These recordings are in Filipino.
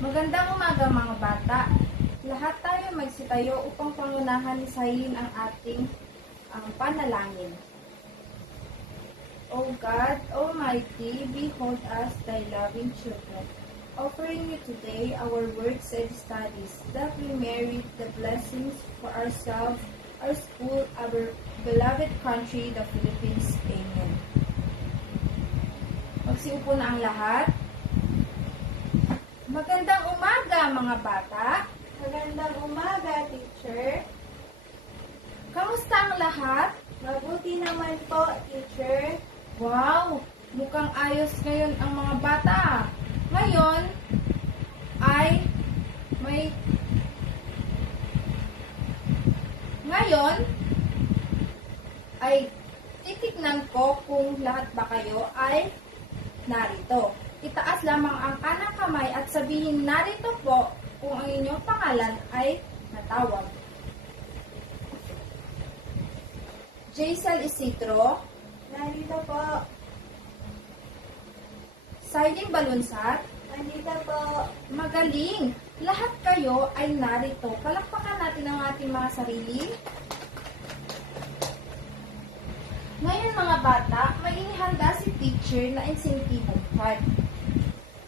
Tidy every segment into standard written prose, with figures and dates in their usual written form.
Magandang umaga mga bata. Lahat tayo magsitayo upang pangunahan isahin ang ating panalangin. O God, Almighty, behold us, thy loving children, offering you today our words and studies, that we merit the blessings for ourselves, our school, our beloved country, the Philippines. Amen. Magsiupo na ang lahat. Magandang umaga mga bata. Magandang umaga, teacher. Kamusta ang lahat? Mabuti naman po, teacher. Wow! Mukhang ayos ngayon ang mga bata. Ngayon ay titignan ko kung lahat ba kayo ay narito. Itaas lamang ang kanang kamay at sabihin narito po kung ang inyong pangalan ay natawag. Jaisal Isidro, Nandito po. Siding Balunsat, Nandito po. magaling! Lahat kayo ay narito. Palakpakan natin ang ating mga sarili. Ngayon mga bata, may inihanda si teacher na insentibong card.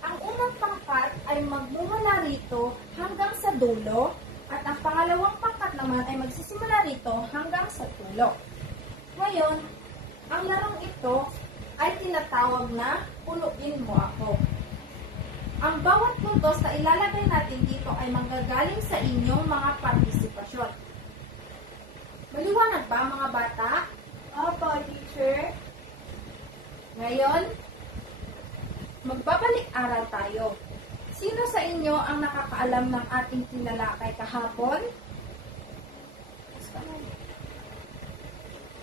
Ang unang pangkat ay magmumula rito hanggang sa dulo at ang pangalawang pangkat naman ay magsisimula rito hanggang sa tulo. Ngayon, ang larong ito ay tinatawag na punuin mo ako. Ang bawat puntos na ilalagay natin dito ay manggagaling sa inyong mga partisipasyon. Maliwanag ba mga bata? Opo, teacher. Ngayon, magbabalik-aral tayo. Sino sa inyo ang nakakaalam ng ating tinalakay kahapon?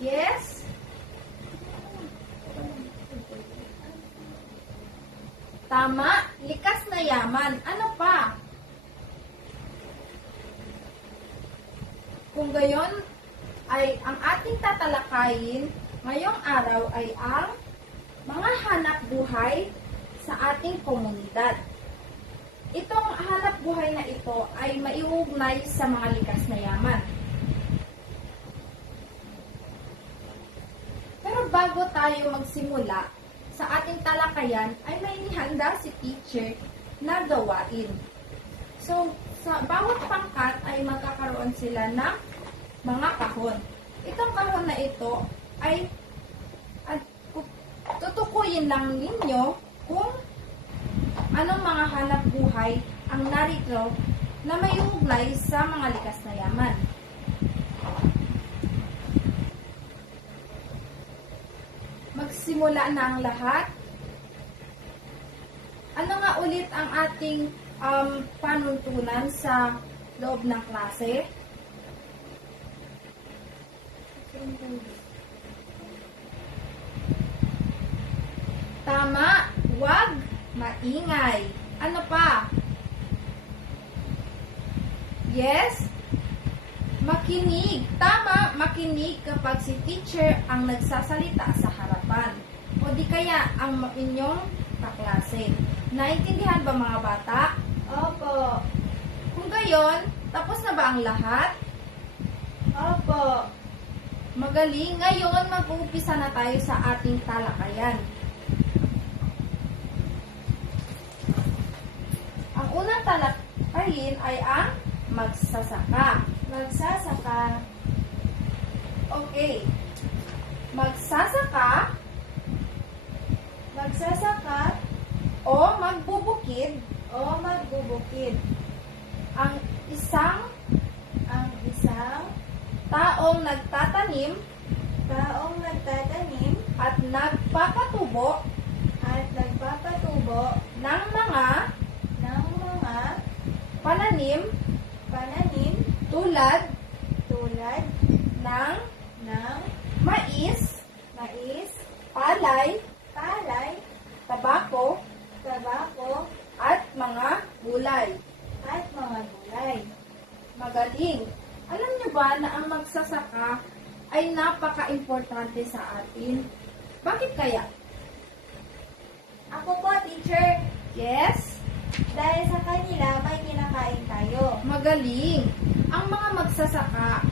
Yes? Tama, likas na yaman. Ano pa? Kung gayon, ay ang ating tatalakayin ngayong araw ay ang mga hanap buhay sa ating komunidad. Itong hanap buhay na ito ay maiugnay sa mga likas na yaman. Pero bago tayo magsimula sa ating talakayan, ay may inihanda si teacher na gawain. So, sa bawat pangkat ay magkakaroon sila ng mga kahon. Itong kahon na ito ay tutukuyin lang ninyo kung anong mga hanap buhay ang narito na may ugnay sa mga likas na yaman. Magsimula na ang lahat. Ano nga ulit ang ating panuntunan sa loob ng klase? Tama, wag maingay. Ano pa? Yes? Makinig. Tama, makinig kapag si teacher ang nagsasalita sa harapan. O di kaya ang inyong kaklase. Naintindihan ba mga bata? Opo. Kung gayon, tapos na ba ang lahat? Opo. Magaling. Ngayon, mag-uumpisa na tayo sa ating talakayan. Ang unang talakayin ay ang magsasaka. Magsasaka. Okay. Magsasaka Magsasaka o magbubukid o magbubukid. ang isang Ang isang taong nagtatanim taong nagtatanim at nagpapatubo at nagpapatubo ng mga ng mga pananim pananim tulad tulad ng ng mais, mais, palay, palay, tabako, tabako, at mga gulay. at mga gulay. Magaling! Alam niyo ba na ang magsasaka ay napaka-importante sa atin? Bakit kaya? Ako po, teacher. Yes? Dahil sa kanila, Magaling! Ang mga magsasaka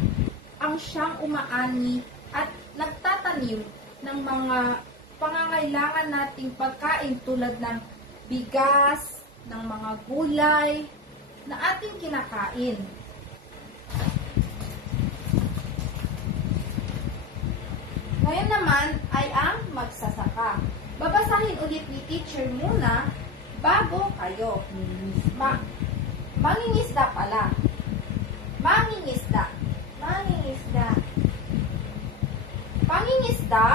ang siyang umaani at nagtatanim ng mga pangangailangan nating pagkain tulad ng bigas, ng mga gulay na ating kinakain. Ngayon naman ay ang magsasaka. Babasahin ulit ni teacher muna bago kayo. Mangingisda pala. Mangingisda. Mangingisda. Pangingisda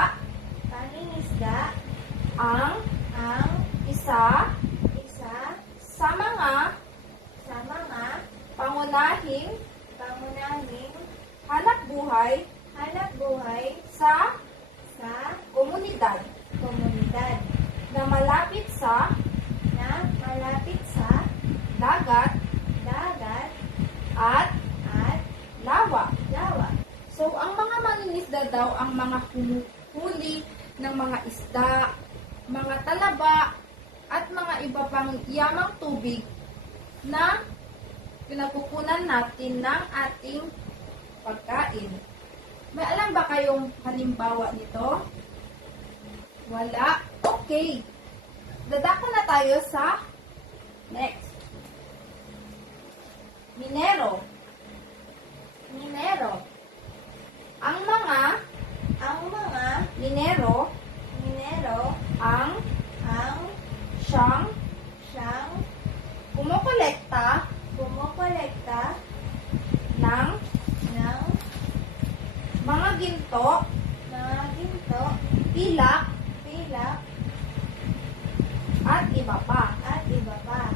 Pangingisda. ang Ang isa isa sa mga sa mga pangunahing pangunahing hanapbuhay hanapbuhay sa sa komunidad komunidad na malapit sa dagat dagat at at lawa. lawa. So, ang mga mangingisda daw ang mga humuhuli ng mga isda, mga talaba, at mga iba pang yamang tubig na pinapupunan natin ng ating pagkain. May alam ba kayong halimbawa nito? Wala? Okay. Dadako na tayo sa next. Minero. Minero. Ang mga minero minero ang ang siyang siyang kumukolekta kumokolekta ng ng mga ginto, mga ginto, pilak, pilak, at iba pa. at iba pa.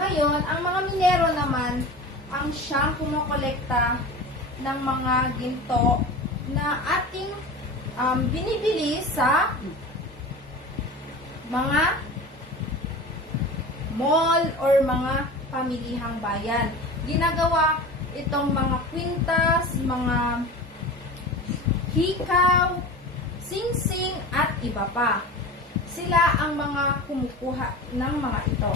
Ngayon, ang mga minero naman ang siyang kumukolekta ng mga ginto na ating binibili sa mga mall or mga pamilihang bayan. Ginagawa itong mga kwintas, mga hikaw, singsing, at iba pa. Sila ang mga kumukuha ng mga ito.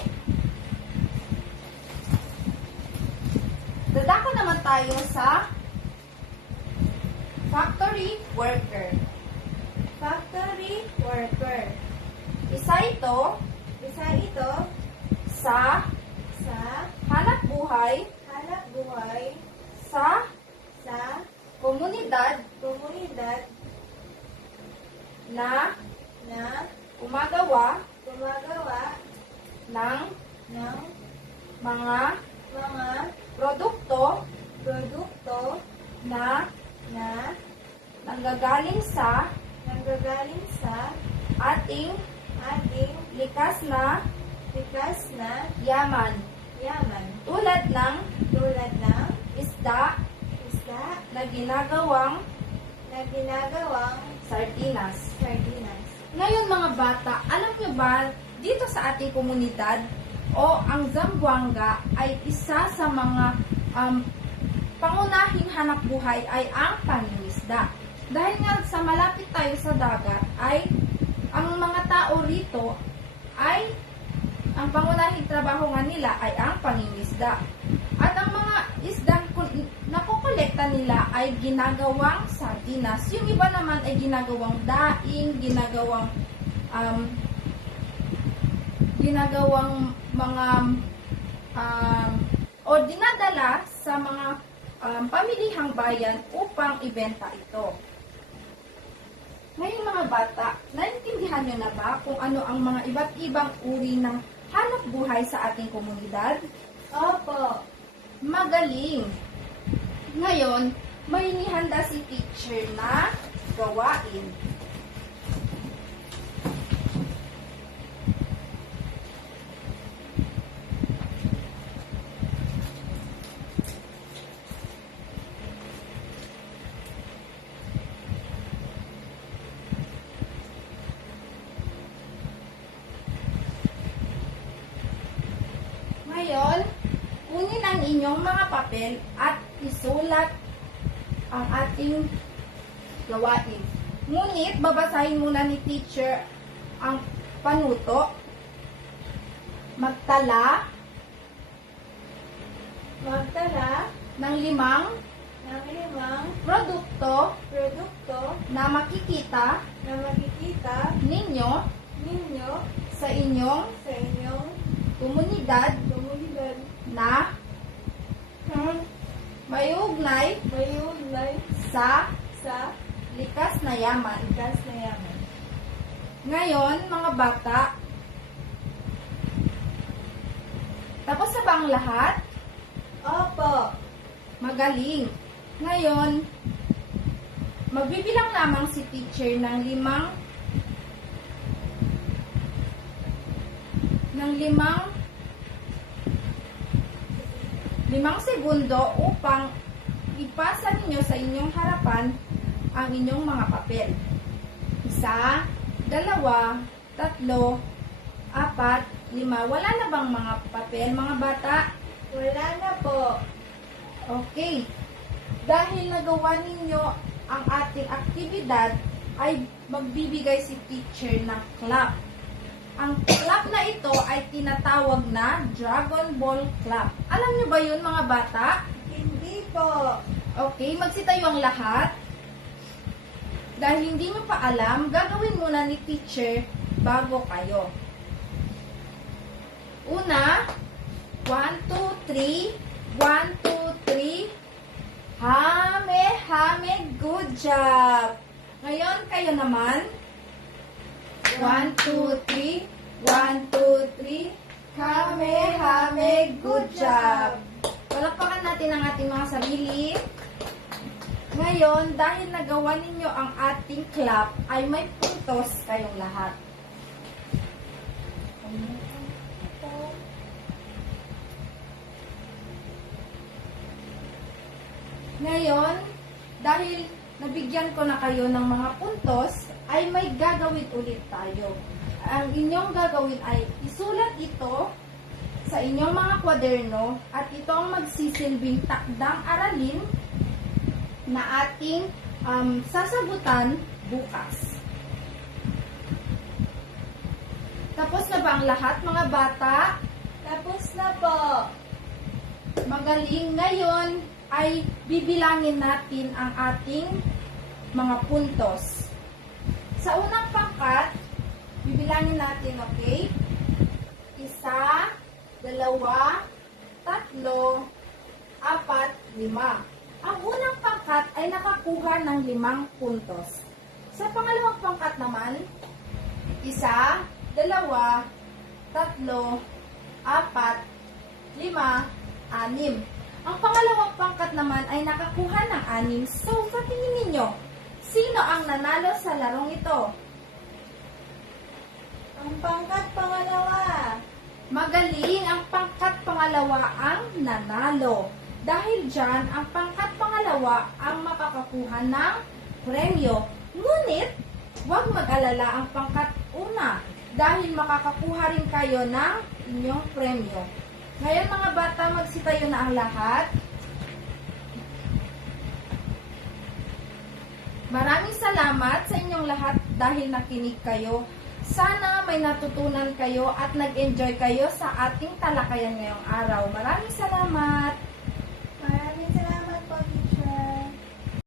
Dadako naman tayo sa factory worker. Factory worker. Isa ito Isa ito sa sa hanap buhay hanapbuhay sa sa komunidad komunidad na na gumagawa gumagawa ng ng mga mga produkto produkto na na nanggagaling sa nanggagaling sa ating ating likas na likas na yaman yaman tulad ng tulad ng isda isda na ginagawang na ginagawang sardinas. sardinas. Ngayon mga bata, alam niyo ba dito sa ating komunidad o ang Zamboanga ay isa sa mga pangunahing hanap buhay ay ang pangingisda. Dahil nga sa malapit tayo sa dagat ay ang mga tao rito ay ang pangunahing trabaho nga nila ay ang pangingisda. At ang mga isdang nakukolekta nila ay ginagawang sardinas. Yung iba naman ay ginagawang daing, ginagawang mga o dinadala sa mga pamilihang bayan upang ibenta ito. Ngayon mga bata, naintindihan nyo na ba kung ano ang mga iba't ibang uri ng hanap buhay sa ating komunidad? Opo. Magaling! Ngayon, may inihanda si teacher na gawain. Ngayon, kunin ang inyong mga papel at isulat ang ating gawain. Ngunit, babasahin muna ni teacher ang panuto, magtala Magtala ng limang ng limang produkto produkto na makikita na makikita ninyo ninyo sa inyong sa inyong komunidad komunidad na may ugnay may ugnay sa sa likas na yaman. likas na yaman. Ngayon, mga bata, tapos na ba ang lahat? Opo. Magaling. Ngayon, magbibilang lamang si teacher ng limang segundo upang ipasa ninyo sa inyong harapan ang inyong mga papel. 1, 2, 3, 4, 5. Wala na bang mga papel, mga bata? Wala na po. Okay. Dahil nagawa ninyo ang ating aktibidad, ay magbibigay si teacher ng clap. Ang clap na ito ay tinatawag na Dragon Ball Clap. Alam niyo ba yun, mga bata? Hindi po. Okay, magsitayo ang lahat. Dahil hindi nyo pa alam, gagawin muna ni teacher bago kayo. Una, 1, 2, 3. 1, 2, 3. Hame, hame, good job. Ngayon, kayo naman. 1, 2, 3. 1, 2, 3. Hame, hame, good job. Palakpakan natin ang ating mga sarili. Ngayon, dahil nagawa ninyo ang ating clap, ay may puntos kayong lahat. Ngayon, dahil nabigyan ko na kayo ng mga puntos, ay may gagawin ulit tayo. Ang inyong gagawin ay isulat ito sa inyong mga kwaderno at ito ang magsisilbing takdang aralin na ating sasagutan bukas. Tapos na ba ang lahat, mga bata? Tapos na po. Magaling. Ngayon ay bibilangin natin ang ating mga puntos. Sa unang pangkat, bibilangin natin, okay? 1, 2, 3, 4, 5. Ang unang pangkat ay nakakuha ng 5 puntos. Sa pangalawang pangkat naman, 1, 2, 3, 4, 5, 6. Ang pangalawang pangkat naman ay nakakuha ng 6. So, sa tingin ninyo, sino ang nanalo sa larong ito? Ang pangkat pangalawa. Magaling, ang pangkat pangalawa ang nanalo. Dahil dyan, ang pangkat pangalawa ang makakakuha ng premyo. Ngunit, huwag mag-alala ang pangkat una dahil makakakuha rin kayo ng inyong premyo. Ngayon, mga bata, magsitayo na ang lahat. Maraming salamat sa inyong lahat dahil nakinig kayo. Sana may natutunan kayo at nag-enjoy kayo sa ating talakayan ngayong araw. Maraming salamat!